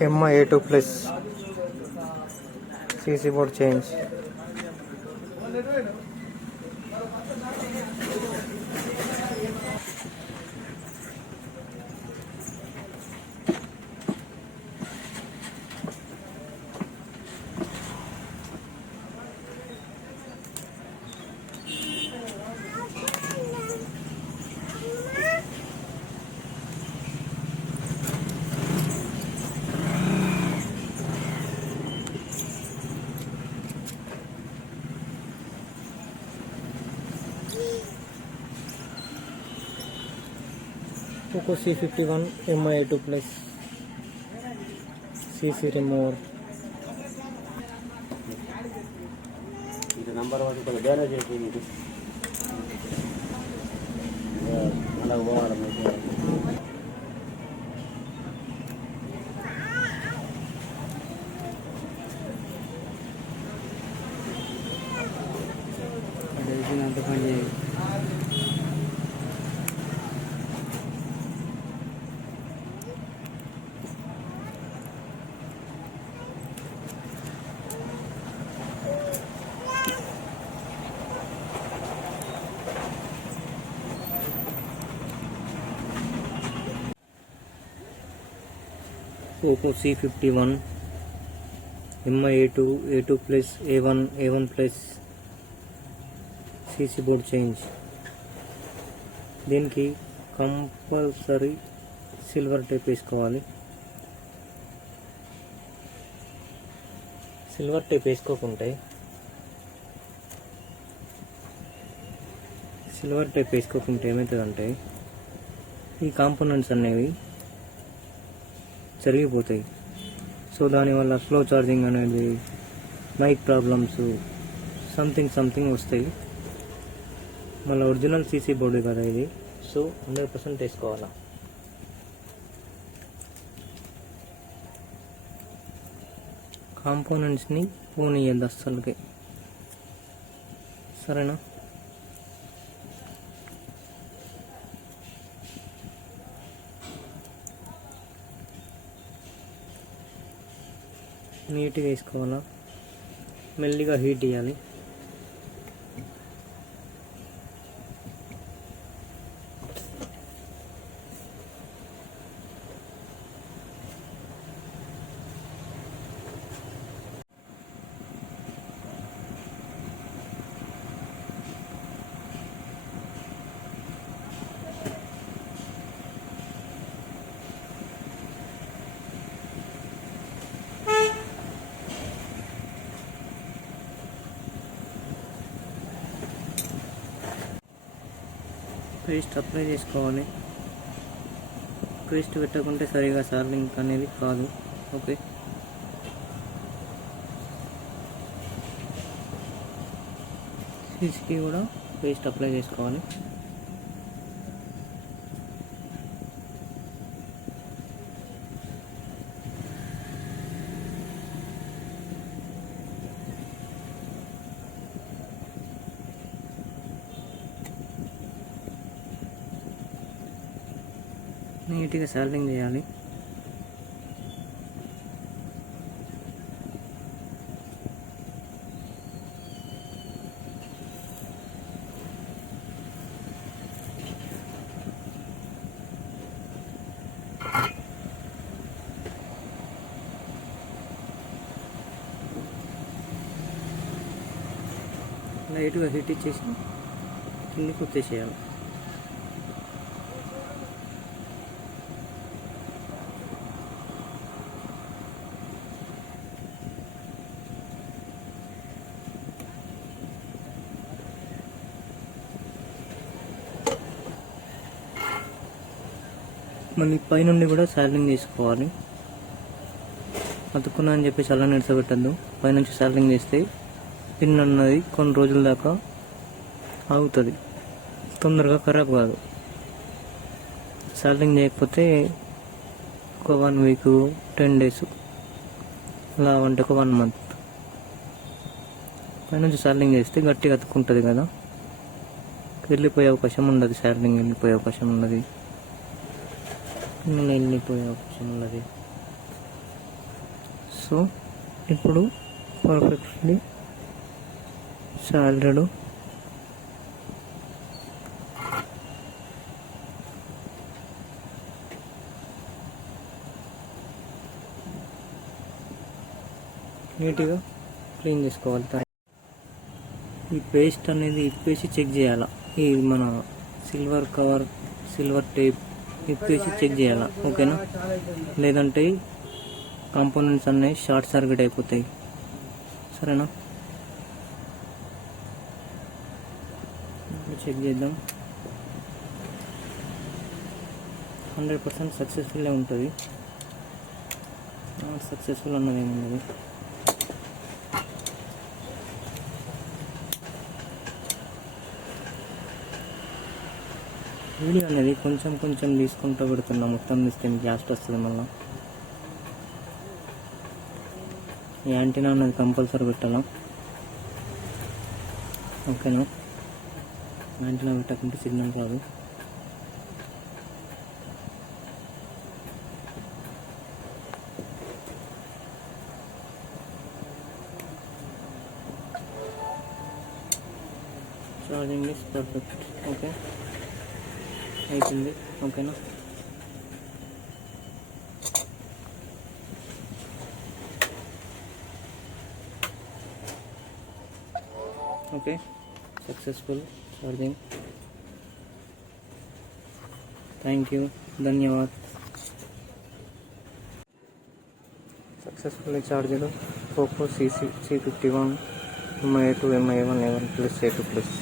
MI A2 Plus CC board change. Poco C51 MI A2 Plus CC remover. ఇది నంబర్ 1 కొద్దిగా బేరే చేసి అలా పోవాలి అంత పని చేయాలి. Poco C51 MI A2 Plus A1 Plus CC board change. దీనికి కంపల్సరీ సిల్వర్ టేప్ వేసుకోవాలి. సిల్వర్ టేప్ వేసుకోకుంటే ఏమవుతుందంటే ఈ కాంపోనెంట్స్ అనేవి జరిగిపోతాయి. సో దానివల్ల స్లో ఛార్జింగ్ అనేది, నైట్ ప్రాబ్లమ్స్, సంథింగ్ వస్తాయి. మళ్ళీ ఒరిజినల్ సీసీ బోర్డు కదా ఇది, సో 100% వేసుకోవాలా. కాంపోనెంట్స్ని పోనీయద్దు అస్సలకి, సరేనా? నీట్గా వేసుకోవాలా. మెల్లిగా హీట్ ఇవ్వాలి. పేస్ట్ అప్లై చేసుకోవాలి. పేస్ట్ పెట్టకుంటే సరిగా ఛార్జింగ్ అనేది కాదు. ఓకే, స్విచ్కి కూడా పేస్ట్ అప్లై చేసుకోవాలి. నీట్గా సాల్డింగ్ చేయాలి. లైట్గా హీట్ ఇచ్చేసి కిందికి వచ్చేసేయాలి. మళ్ళీ పైనుండి కూడా సాల్డింగ్ చేసుకోవాలి. అతుక్కున్నా అని చెప్పేసి అలా నిడిచబెట్టద్దు. పైనుంచి సాల్డింగ్ చేస్తే పిన్ అన్నది కొన్ని రోజుల దాకా ఆగుతుంది, తొందరగా ఖరాబ్ కాదు. సాల్డింగ్ చేయకపోతే ఒక 1 వీక్ 10 days, అలా అంటే ఒక 1 month పైనుంచి సాల్డింగ్ చేస్తే గట్టిగా అతుక్కుంటుంది కదా, వెళ్ళిపోయే అవకాశం ఉండదు. సాల్డింగ్ వెళ్ళిపోయే అవకాశం ఉన్నది. సో ఇప్పుడు పర్ఫెక్ట్లీ సాలెడ్. నీట్గా క్లీన్ చేసుకోవాలి. ఈ పేస్ట్ అనేది ఇప్పేసి చెక్ చేయాలి. ఈ మన సిల్వర్ టేప్ ఇప్పేసి చెక్ చేయాలి, ఓకేనా? లేదంటే కాంపోనెంట్స్ అన్నీ షార్ట్ సర్క్యూట్ అయిపోతాయి, సరేనా? చెక్ చేద్దాం. 100% సక్సెస్ఫుల్లే ఉంటుంది. సక్సెస్ఫుల్ అన్నది ఏమున్నది. వీడియో అనేది కొంచెం కొంచెం తీసుకుంటూ పెడుతున్నా, మొత్తం తీస్తే గ్యాస్ వస్తుంది. మళ్ళీ ఈ యాంటీనా అన్నది కంపల్సరీ పెట్టాలా, ఓకేనా? యాంటీనా పెట్టకుంటే సిగ్నల్ రాదు. ఛార్జింగ్ ఇస్ పర్ఫెక్ట్, ఓకే అయిపోయింది, ఓకేనా? Okay, successful charging. Thank you, ధన్యవాద్. Successfully charger Poco C51 MI2 MI1 A1 plus A2 plus.